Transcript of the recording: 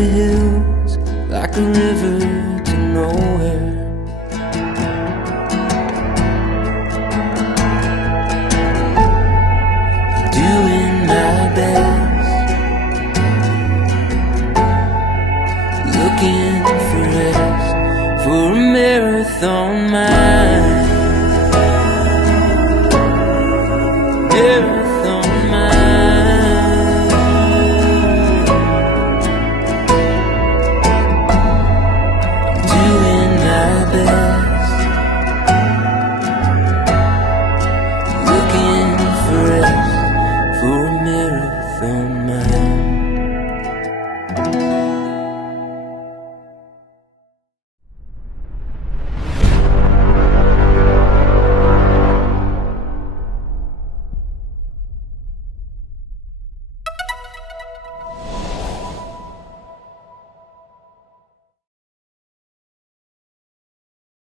the hills like a river to nowhere. Doing my best, looking for rest, for a marathon mind.